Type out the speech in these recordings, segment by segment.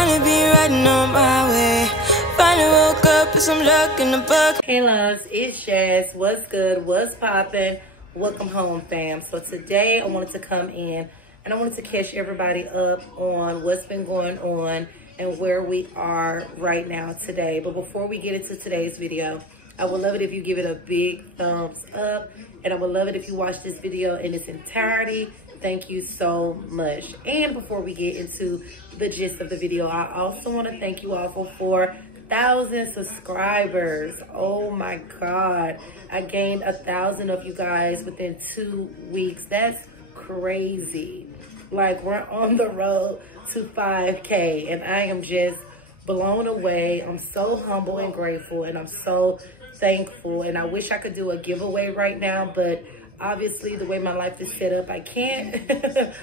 Finally be riding on my way. Finally woke up with some luck in the book. Hey loves, it's Jazz. What's good? What's poppin'? Welcome home, fam. So today I wanted to come in and I wanted to catch everybody up on what's been going on and where we are right now today. But before we get into today's video, I would love it if you give it a big thumbs up, and I would love it if you watch this video in its entirety. Thank you so much. And before we get into the gist of the video, I also want to thank you all for 4,000 subscribers. Oh my God. I gained 1,000 of you guys within 2 weeks. That's crazy. Like, we're on the road to 5K and I am just blown away. I'm so humble and grateful, and I'm so thankful. And I wish I could do a giveaway right now, but obviously, the way my life is set up, I can't.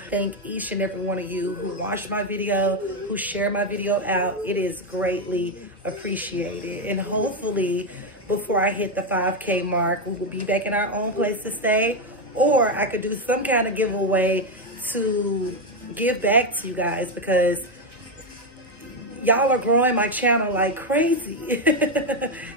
Thank each and every one of you who watched my video, who shared my video out. It is greatly appreciated. And hopefully, before I hit the 5K mark, we will be back in our own place to stay. Or I could do some kind of giveaway to give back to you guys, because y'all are growing my channel like crazy.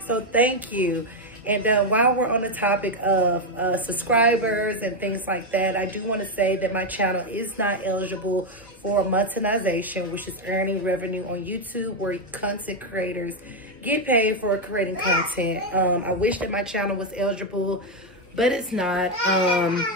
So thank you. And while we're on the topic of subscribers and things like that, I do want to say that my channel is not eligible for monetization, which is earning revenue on YouTube, where content creators get paid for creating content. I wish that my channel was eligible, but it's not. I'm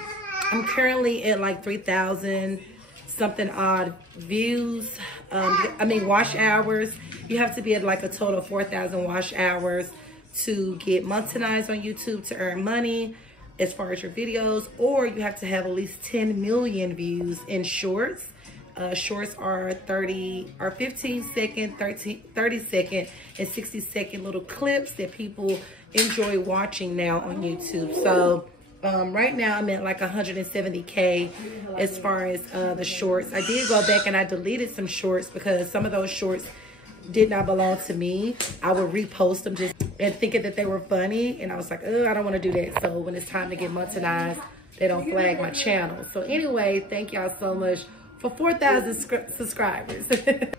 currently at like 3,000 something odd views. Watch hours. You have to be at like a total of 4,000 watch hours to get monetized on YouTube to earn money as far as your videos, or you have to have at least 10 million views in shorts. Shorts are 15 second, 30 second, and 60 second little clips that people enjoy watching now on YouTube. So right now I'm at like 170K as far as the shorts. I did go back and I deleted some shorts because some of those shorts did not belong to me. I would repost them just and thinking that they were funny, and I was like, oh, I don't want to do that. So when it's time to get monetized, they don't flag my channel. So anyway, thank y'all so much for 4,000 subscribers.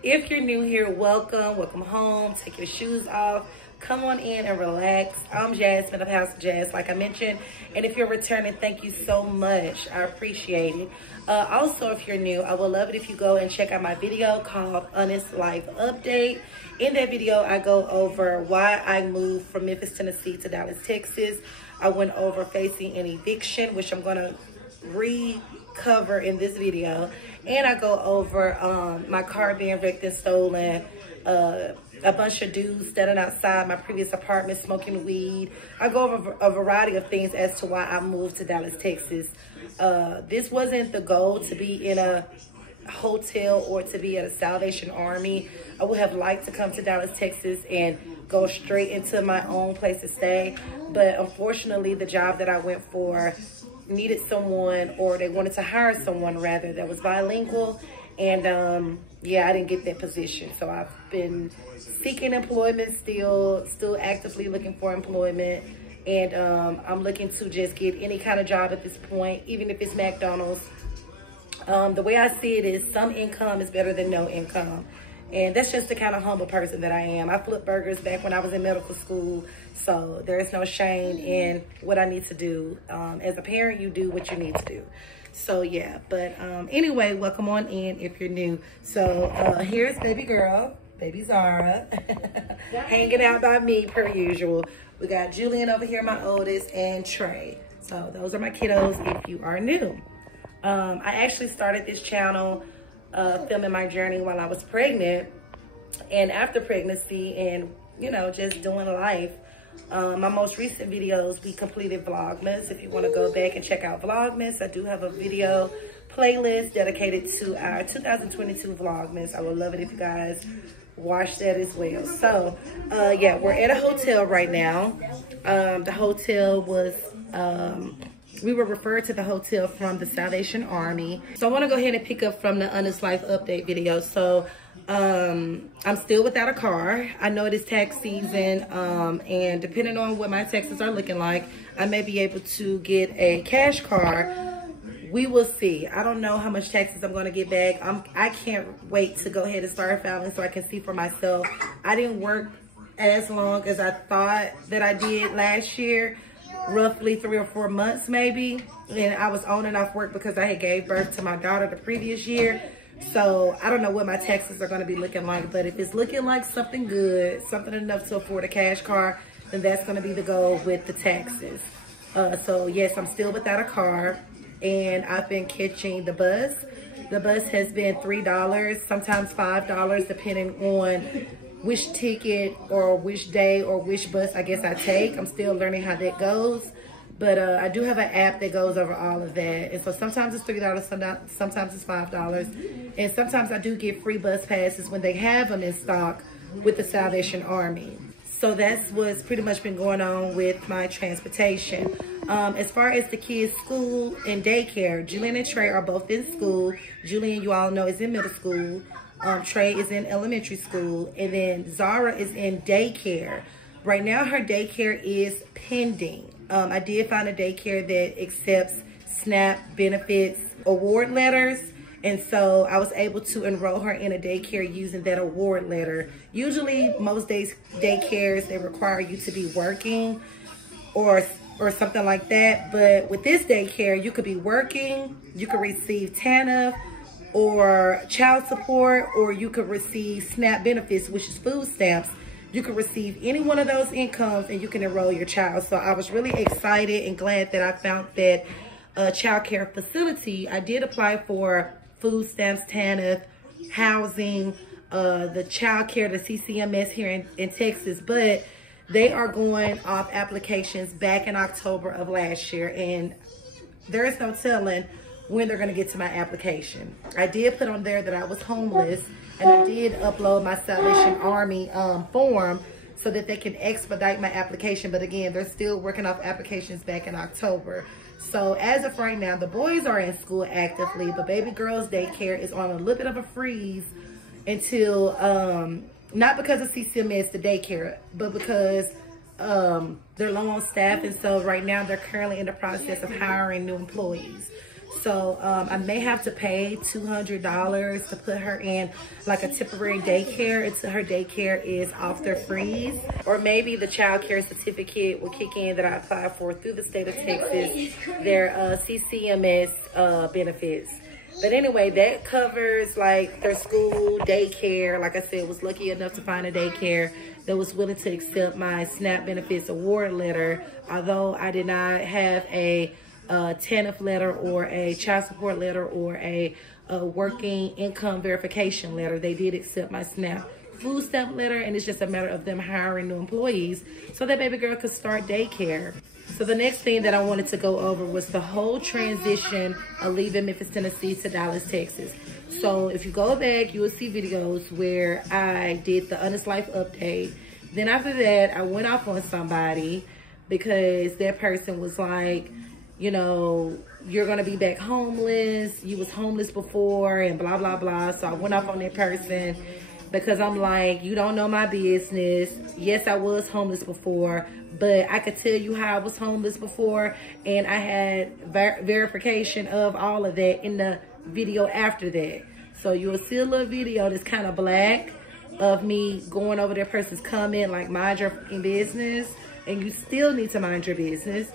If you're new here, welcome home. Take your shoes off, come on in and relax. I'm Jasmine of House of Jazz, like I mentioned. And if you're returning, thank you so much. I appreciate it. Also, if you're new, I would love it if you go and check out my video called Honest Life Update. In that video, I go over why I moved from Memphis, Tennessee to Dallas, Texas. I went over facing an eviction, which I'm going to recover in this video. And I go over my car being wrecked and stolen, a bunch of dudes standing outside my previous apartment smoking weed. I go over a variety of things as to why I moved to Dallas, Texas. This wasn't the goal to be in a hotel or to be at a Salvation Army. I would have liked to come to Dallas, Texas and go straight into my own place to stay. But unfortunately, the job that I went for needed someone, or they wanted to hire someone rather, that was bilingual. And yeah, I didn't get that position. So I've been seeking employment, still actively looking for employment. And I'm looking to just get any kind of job at this point, even if it's McDonald's. The way I see it is some income is better than no income. And that's just the kind of humble person that I am. I flipped burgers back when I was in medical school. So there is no shame in what I need to do. As a parent, you do what you need to do. So yeah, but anyway, welcome on in if you're new. So here's baby girl, baby Zara, hanging out by me per usual. We got Julian over here, my oldest, and Trey. So those are my kiddos if you are new. I actually started this channel filming my journey while I was pregnant and after pregnancy, and you know, just doing life. My most recent videos, we completed Vlogmas. If you want to go back and check out Vlogmas, I do have a video playlist dedicated to our 2022 Vlogmas. I would love it if you guys watch that as well. So yeah, we're at a hotel right now. The hotel was we were referred to the hotel from the Salvation Army. So I want to go ahead and pick up from the Honest Life Update video. So I'm still without a car. I know it is tax season, and depending on what my taxes are looking like, I may be able to get a cash car we will see. I don't know how much taxes I'm going to get back. I can't wait to go ahead and start filing so I can see for myself. I didn't work as long as I thought that I did last year, roughly 3 or 4 months maybe. And I was on and off work because I had gave birth to my daughter the previous year. So I don't know what my taxes are going to be looking like, but if it's looking like something good, something enough to afford a cash car, then that's going to be the goal with the taxes. So yes, I'm still without a car, and I've been catching the bus. The bus has been $3, sometimes $5, depending on which ticket or which day or which bus I guess I take. I'm still learning how that goes. But I do have an app that goes over all of that. And so sometimes it's $3, sometimes it's $5. And sometimes I do get free bus passes when they have them in stock with the Salvation Army. So that's what's pretty much been going on with my transportation. As far as the kids' school and daycare, Julian and Trey are both in school. Julian, you all know, is in middle school. Trey is in elementary school. And then Zara is in daycare. Right now, her daycare is pending. I did find a daycare that accepts SNAP benefits award letters. And so I was able to enroll her in a daycare using that award letter. Usually most daycares, they require you to be working or something like that. But with this daycare, you could be working, you could receive TANF or child support, or you could receive SNAP benefits, which is food stamps. You can receive any one of those incomes and you can enroll your child. So I was really excited and glad that I found that child care facility. I did apply for food stamps, TANF, housing, the child care, the CCMS here in Texas, but they are going off applications back in October of last year, and there is no telling when they're going to get to my application. I did put on there that I was homeless, and I did upload my Salvation Army form so that they can expedite my application. But again, they're still working off applications back in October. So as of right now, the boys are in school actively, but baby girl's daycare is on a little bit of a freeze until, not because of CCMS, the daycare, but because they're low on staff. And so right now they're currently in the process of hiring new employees. So I may have to pay $200 to put her in like a temporary daycare until her daycare is off their freeze. Or maybe the child care certificate will kick in that I applied for through the state of Texas, their CCMS benefits. But anyway, that covers like their school, daycare. Like I said, was lucky enough to find a daycare that was willing to accept my SNAP benefits award letter. Although I did not have a TANF letter or a child support letter or a working income verification letter, they did accept my SNAP food stamp letter, and it's just a matter of them hiring new employees so that baby girl could start daycare. So the next thing that I wanted to go over was the whole transition of leaving Memphis, Tennessee to Dallas, Texas. So if you go back, you will see videos where I did the Honest Life update. Then after that, I went off on somebody because that person was like, you know, you're going to be back homeless. You was homeless before and blah, blah, blah. So I went off on that person because I'm like, you don't know my business. Yes, I was homeless before, but I could tell you how I was homeless before. And I had verification of all of that in the video after that. So you'll see a little video that's kind of black of me going over that person's comment like, mind your fucking business. And you still need to mind your business.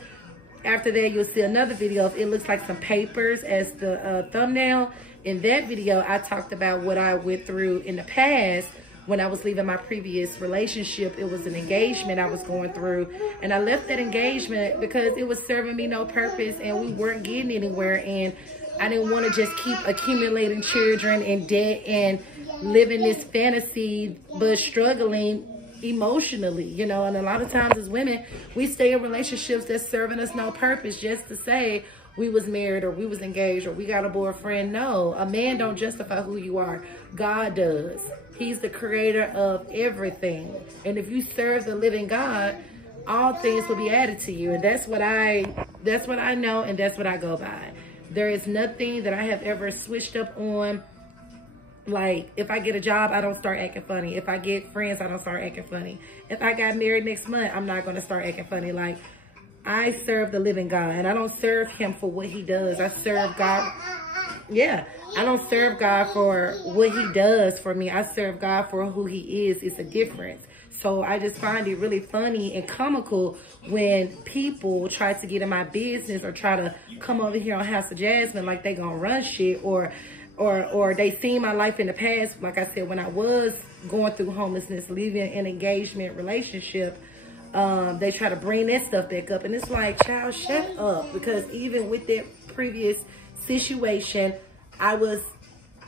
After that, you'll see another video of it looks like some papers as the thumbnail. In that video, I talked about what I went through in the past when I was leaving my previous relationship. It was an engagement I was going through. And I left that engagement because it was serving me no purpose and we weren't getting anywhere. And I didn't want to just keep accumulating children and debt and living this fantasy, but struggling emotionally, you know. And a lot of times as women, we stay in relationships that's serving us no purpose just to say we was married or we was engaged or we got a boyfriend. No, a man don't justify who you are. God does. He's the creator of everything. And if you serve the living God, all things will be added to you. And that's what I know, and that's what I go by. There is nothing that I have ever switched up on. Like, if I get a job, I don't start acting funny. If I get friends, I don't start acting funny. If I got married next month, I'm not going to start acting funny. Like, I serve the living God, and I don't serve him for what he does. I serve God. Yeah, I don't serve God for what he does for me. I serve God for who he is. It's a difference. So I just find it really funny and comical when people try to get in my business or try to come over here on House of Jasmine like they gonna run shit, or they seen my life in the past. Like I said, when I was going through homelessness, leaving an engagement relationship, they try to bring that stuff back up. And it's like, child, shut up. Because even with that previous situation, I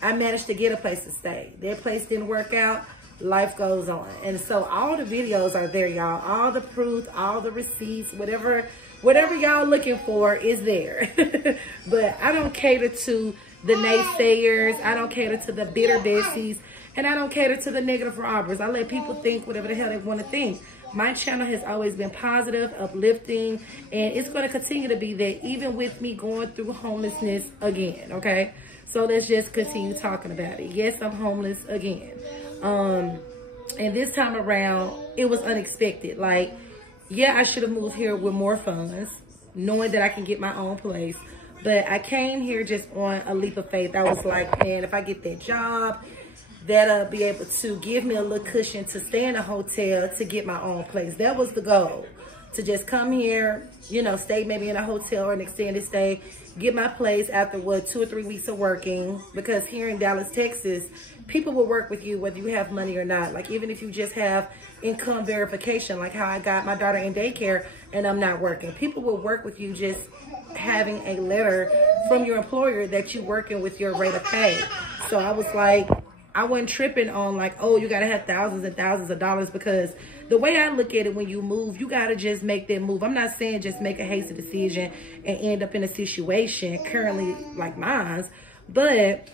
managed to get a place to stay. That place didn't work out. Life goes on. And so all the videos are there, y'all. All the proof, all the receipts, whatever y'all looking for is there. But I don't cater to the naysayers. I don't cater to the bitter Bessies. And I don't cater to the negative robbers. I let people think whatever the hell they want to think. My channel has always been positive, uplifting, and it's going to continue to be that, even with me going through homelessness again, okay? So let's just continue talking about it. Yes, I'm homeless again. And this time around, it was unexpected. Like, yeah, I should have moved here with more funds, knowing that I can get my own place. But I came here just on a leap of faith. I was like, man, if I get that job, that'll be able to give me a little cushion to stay in a hotel to get my own place. That was the goal. To just come here, you know, stay maybe in a hotel or an extended stay, get my place after, what, 2 or 3 weeks of working. Because here in Dallas, Texas, people will work with you whether you have money or not. Like, even if you just have income verification, like how I got my daughter in daycare and I'm not working. People will work with you just having a letter from your employer that you're working with your rate of pay. So I was like, I wasn't tripping on like, oh, you got to have thousands and thousands of dollars, because the way I look at it, when you move, you got to just make that move. I'm not saying just make a hasty decision and end up in a situation currently like mine, but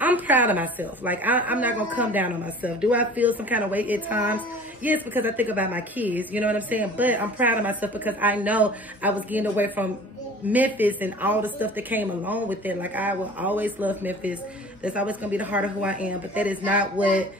I'm proud of myself. Like, I'm not going to come down on myself. Do I feel some kind of way at times? Yes, because I think about my kids, you know what I'm saying? But I'm proud of myself because I know I was getting away from Memphis and all the stuff that came along with it. Like, I will always love Memphis. That's always going to be the heart of who I am. But that is not what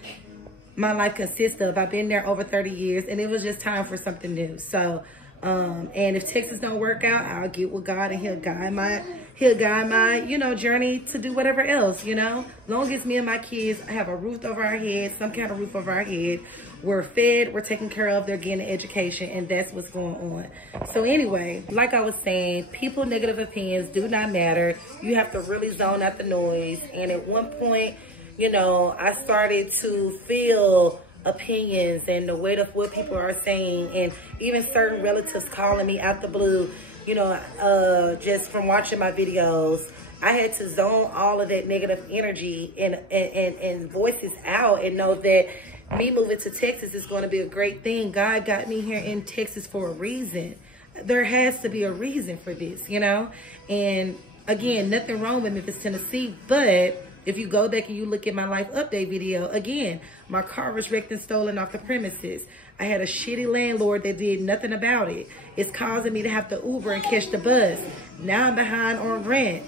my life consists of. I've been there over 30 years, and it was just time for something new. So, and if Texas don't work out, I'll get with God, and he'll guide my, you know, journey to do whatever else, you know. Long as me and my kids have a roof over our head, some kind of roof over our head, we're fed, we're taken care of, they're getting an education, and that's what's going on. So anyway, like I was saying, people negative opinions do not matter. You have to really zone out the noise. And at one point, you know, I started to feel opinions and the weight of what people are saying, and even certain relatives calling me out the blue, you know, just from watching my videos. I had to zone all of that negative energy and voices out, and know that me moving to Texas is going to be a great thing. God got me here in Texas for a reason. There has to be a reason for this, you know. And again, nothing wrong with Memphis, Tennessee, but if you go back and you look at my life update video, again, my car was wrecked and stolen off the premises. I had a shitty landlord that did nothing about it. It's causing me to have to Uber and catch the bus. Now I'm behind on rent.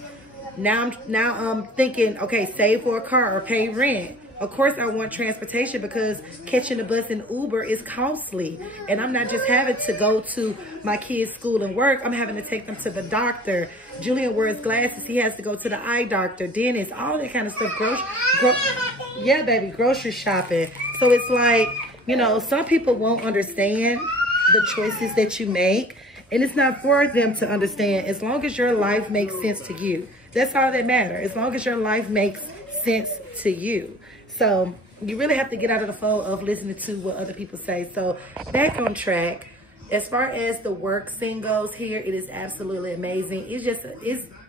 Now I'm thinking, okay, save for a car or pay rent. Of course, I want transportation because catching the bus and Uber is costly. And I'm not just having to go to my kids' school and work. I'm having to take them to the doctor. Julian wears glasses. He has to go to the eye doctor, dentist, all that kind of stuff. Yeah, baby, grocery shopping. So it's like, you know, some people won't understand the choices that you make. And it's not for them to understand. As long as your life makes sense to you. That's all that matters. As long as your life makes sense to you. So you really have to get out of the flow of listening to what other people say. So back on track. As far as the work scene goes here, it is absolutely amazing. It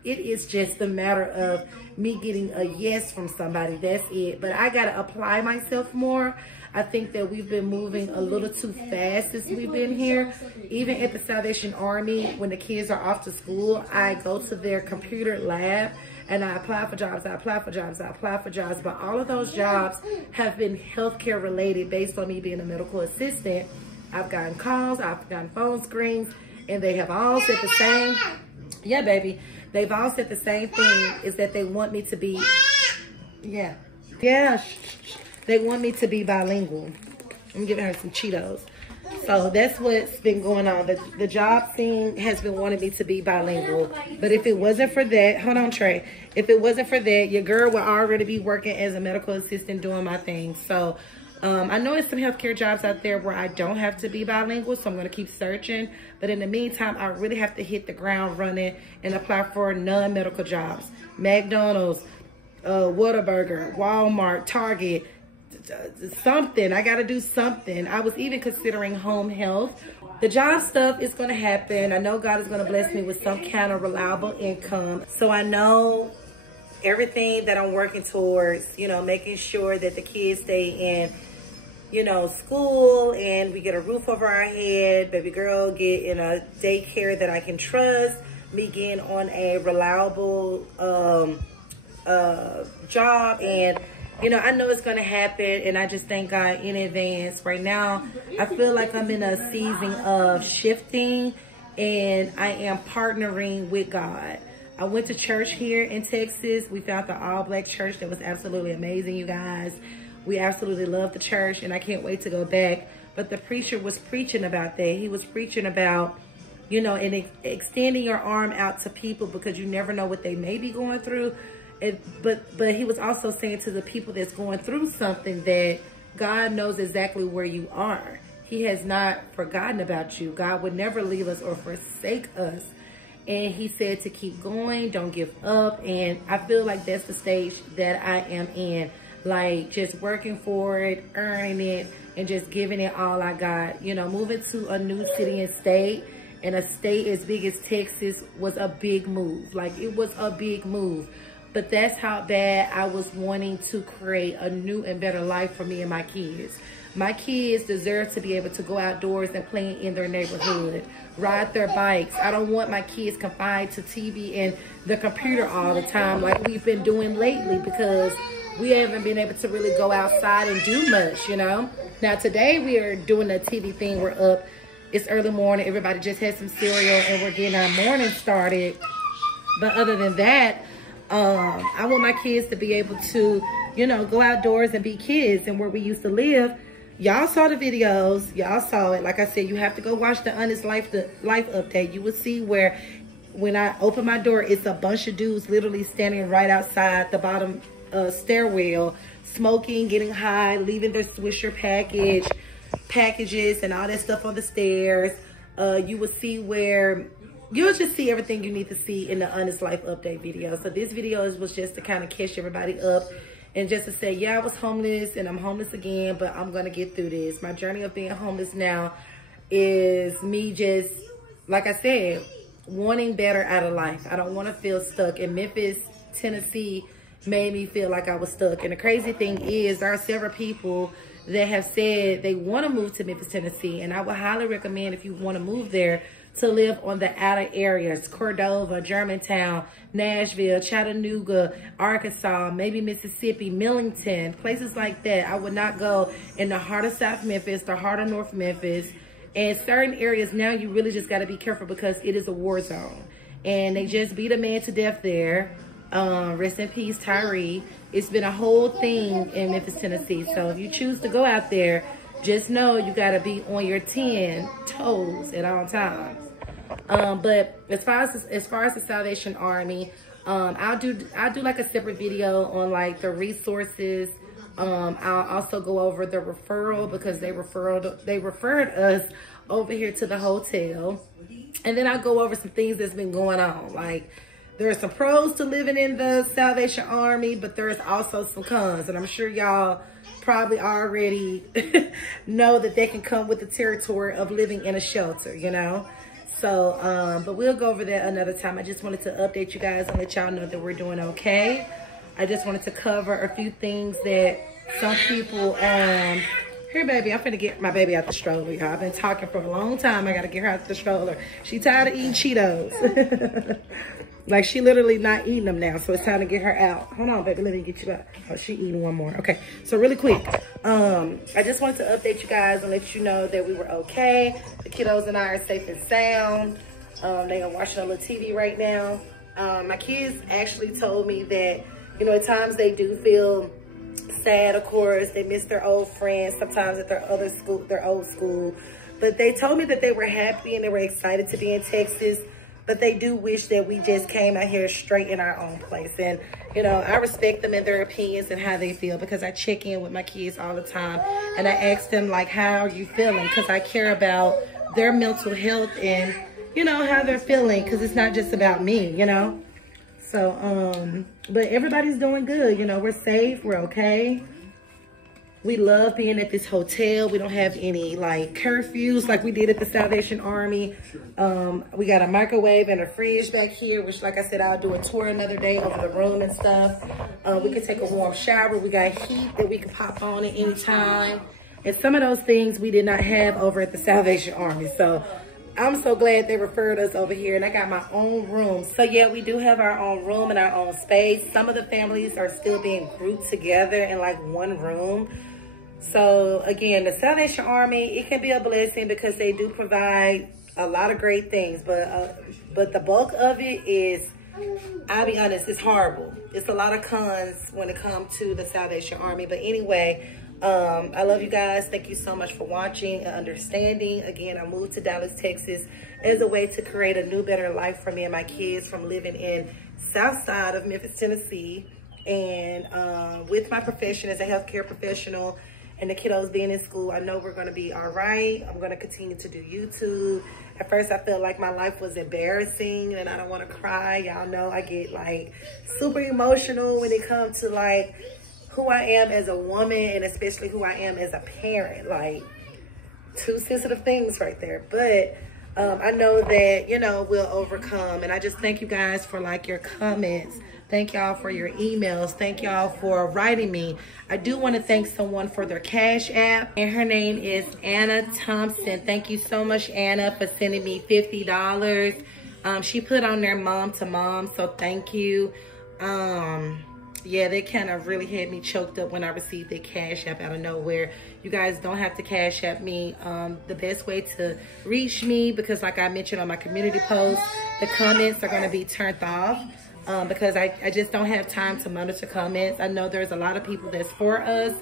is just a matter of me getting a yes from somebody. That's it. But I gotta apply myself more. I think that we've been moving a little too fast since we've been here. Even at the Salvation Army, when the kids are off to school, I go to their computer lab and I apply for jobs, I apply for jobs, I apply for jobs. But all of those jobs have been healthcare related based on me being a medical assistant. I've gotten calls, I've gotten phone screens, and they have all said the same. Yeah, baby. They've all said the same thing, is that they want me to be, they want me to be bilingual. I'm giving her some Cheetos. So that's what's been going on. The job scene has been wanting me to be bilingual. But if it wasn't for that, hold on, Trey. If it wasn't for that, your girl would already be working as a medical assistant doing my thing. So I know there's some healthcare jobs out there where I don't have to be bilingual, so I'm going to keep searching. But in the meantime, I really have to hit the ground running and apply for non-medical jobs. McDonald's, Whataburger, Walmart, Target, something. I got to do something. I was even considering home health. The job stuff is going to happen. I know God is going to bless me with some kind of reliable income. So I know everything that I'm working towards, you know, making sure that the kids stay in, you know, school, and we get a roof over our head, baby girl get in a daycare that I can trust, me getting on a reliable job. And you know, I know it's going to happen, and I just thank God in advance. Right now, I feel like I'm in a season of shifting, and I am partnering with God. I went to church here in Texas. We found the all-black church that was absolutely amazing, you guys. We absolutely love the church, and I can't wait to go back. But the preacher was preaching about that. He was preaching about, you know, and extending your arm out to people, because you never know what they may be going through. But he was also saying to the people that's going through something that God knows exactly where you are. He has not forgotten about you. God would never leave us or forsake us. And he said to keep going, don't give up. And I feel like that's the stage that I am in. Like, just working for it, earning it, and just giving it all I got. You know, moving to a new city and state, and a state as big as Texas was a big move. Like, it was a big move. But that's how bad I was wanting to create a new and better life for me and my kids. My kids deserve to be able to go outdoors and play in their neighborhood, ride their bikes. I don't want my kids confined to TV and the computer all the time like we've been doing lately, because we haven't been able to really go outside and do much, you know. Now today we are doing a TV thing. We're up. It's early morning. Everybody just had some cereal and we're getting our morning started. But other than that, I want my kids to be able to, you know, go outdoors and be kids. And where we used to live, y'all saw the videos. Y'all saw it. Like I said, you have to go watch the Honest Life update. You will see where when I open my door, it's a bunch of dudes literally standing right outside the bottom stairwell, smoking, getting high, leaving their Swisher packages and all that stuff on the stairs. You will see where you'll just see everything you need to see in the Honest Life update video. So this video was just to kind of catch everybody up and just to say, yeah, I was homeless and I'm homeless again, but I'm going to get through this. My journey of being homeless now is me just, like I said, wanting better out of life. I don't want to feel stuck. In Memphis, Tennessee made me feel like I was stuck. And the crazy thing is, there are several people that have said they want to move to Memphis, Tennessee. And I would highly recommend, if you want to move there, to live on the outer areas, Cordova, Germantown, Nashville, Chattanooga, Arkansas, maybe Mississippi, Millington, places like that. I would not go in the heart of South Memphis, the heart of North Memphis. And certain areas now, you really just got to be careful because it is a war zone. And they just beat a man to death there. Rest in peace, Tyree. It's been a whole thing in Memphis, Tennessee. So if you choose to go out there, just know you got to be on your 10 toes at all times. But as far as the Salvation Army, I'll do like a separate video on like the resources. I'll also go over the referral, because they referred us over here to the hotel. And then I'll go over some things that's been going on. Like, there are some pros to living in the Salvation Army, but there's also some cons. And I'm sure y'all probably already know that they can come with the territory of living in a shelter, you know. So, but we'll go over that another time. I just wanted to update you guys and let y'all know that we're doing okay. I just wanted to cover a few things that some people, here baby, I'm finna get my baby out the stroller, y'all. I've been talking for a long time. I gotta get her out the stroller. She tired of eating Cheetos. Like, she literally not eating them now, so it's time to get her out. Hold on, baby, let me get you out. Oh, she eating one more. Okay, so really quick, I just wanted to update you guys and let you know that we were okay. The kiddos and I are safe and sound. They are watching a little TV right now. My kids actually told me that, you know, at times they do feel sad, of course. They miss their old friends sometimes at their old school. But they told me that they were happy and they were excited to be in Texas. But they do wish that we just came out here straight in our own place. And, you know, I respect them and their opinions and how they feel, because I check in with my kids all the time. And I ask them, like, how are you feeling? Because I care about their mental health and, you know, how they're feeling. Because it's not just about me, you know. So, but everybody's doing good. You know, we're safe. We're okay. We love being at this hotel. We don't have any like curfews like we did at the Salvation Army. We got a microwave and a fridge back here, which, like I said, I'll do a tour another day over the room and stuff. We can take a warm shower. We got heat that we can pop on at any time. And some of those things we did not have over at the Salvation Army. So I'm so glad they referred us over here, and I got my own room. So yeah, we do have our own room and our own space. Some of the families are still being grouped together in like one room. So again, the Salvation Army, it can be a blessing because they do provide a lot of great things, but the bulk of it is, I'll be honest, it's horrible. It's a lot of cons when it comes to the Salvation Army. But anyway, I love you guys. Thank you so much for watching and understanding. Again, I moved to Dallas, Texas as a way to create a new, better life for me and my kids from living in south side of Memphis, Tennessee. And with my profession as a healthcare professional and the kiddos being in school, I know we're going to be all right. I'm going to continue to do YouTube. At first, I felt like my life was embarrassing and I don't want to cry. Y'all know I get like super emotional when it comes to like who I am as a woman and especially who I am as a parent. Like, two sensitive things right there. But I know that, you know, we'll overcome. And I just thank you guys for like your comments. Thank y'all for your emails. Thank y'all for writing me. I do want to thank someone for their Cash App, and her name is Anna Thompson. Thank you so much, Anna, for sending me $50. She put on there mom to mom, so thank you. Yeah, they kind of really had me choked up when I received their Cash App out of nowhere. You guys don't have to Cash App me. The best way to reach me, because like I mentioned on my community post, the comments are going to be turned off. Because I just don't have time to monitor comments. I know there's a lot of people that's for us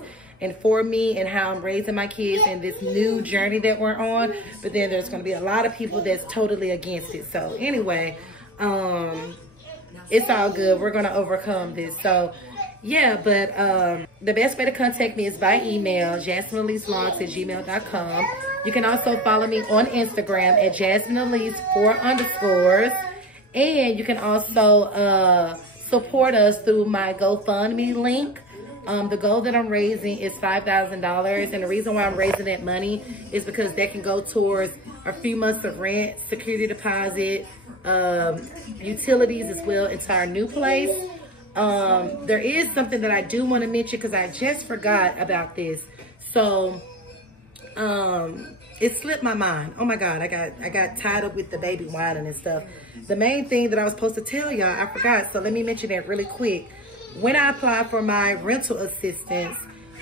and for me and how I'm raising my kids and this new journey that we're on. But then there's going to be a lot of people that's totally against it. So anyway, it's all good. We're going to overcome this. So yeah, but the best way to contact me is by email, jasmineelysevlogs@gmail.com. You can also follow me on Instagram at jasmineelys4_. And you can also support us through my GoFundMe link. The goal that I'm raising is $5,000. And the reason why I'm raising that money is because that can go towards a few months of rent, security deposit, utilities as well into our new place. There is something that I do want to mention because I just forgot about this. So, it slipped my mind. Oh my God, I got tied up with the baby whining and stuff. The main thing that I was supposed to tell y'all, I forgot. So let me mention that really quick. When I applied for my rental assistance,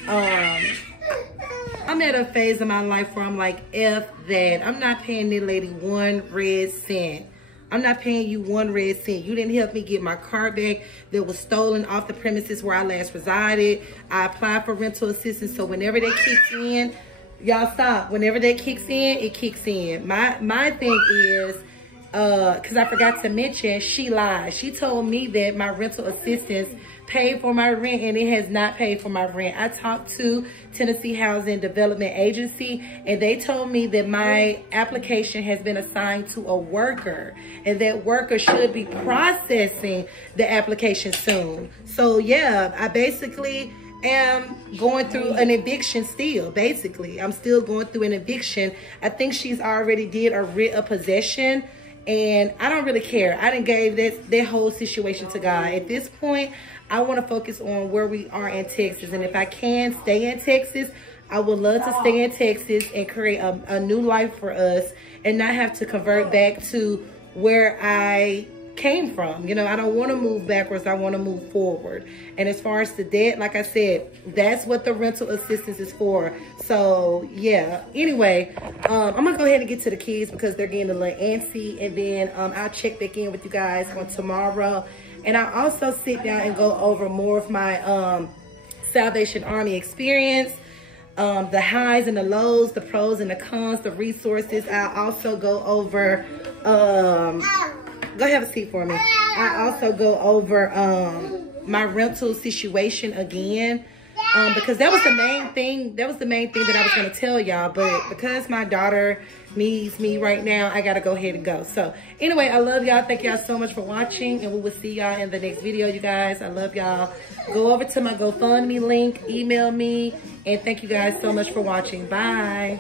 I'm at a phase of my life where I'm like, F that. I'm not paying this lady 1 red cent. I'm not paying you 1 red cent. You didn't help me get my car back that was stolen off the premises where I last resided. I applied for rental assistance, so whenever that kicks in, y'all stop. Whenever that kicks in, it kicks in. My thing is, because I forgot to mention, she lied. She told me that my rental assistance paid for my rent, and it has not paid for my rent. I talked to Tennessee Housing Development Agency, and they told me that my application has been assigned to a worker, and that worker should be processing the application soon. So yeah, I basically am going through an eviction still. Basically, I'm still going through an eviction. I think she's already did a writ of possession, and I don't really care. I done gave that whole situation to God. At this point, I want to focus on where we are in Texas, and if I can stay in Texas, I would love to stay in Texas and create a new life for us and not have to convert back to where I came from. You know, I don't want to move backwards. I want to move forward. And as far as the debt, like I said, that's what the rental assistance is for. So yeah, anyway, I'm gonna go ahead and get to the kids because they're getting a little antsy, and then I'll check back in with you guys on tomorrow. And I also sit down and go over more of my Salvation Army experience. the highs and the lows, the pros and the cons, the resources. I also go over, go have a seat for me. I also go over my rental situation again. Because that was the main thing. That was the main thing that I was going to tell y'all. But because my daughter needs me right now, I got to go ahead and go. So anyway, I love y'all. Thank y'all so much for watching. And we will see y'all in the next video, you guys. I love y'all. Go over to my GoFundMe link. Email me. And thank you guys so much for watching. Bye.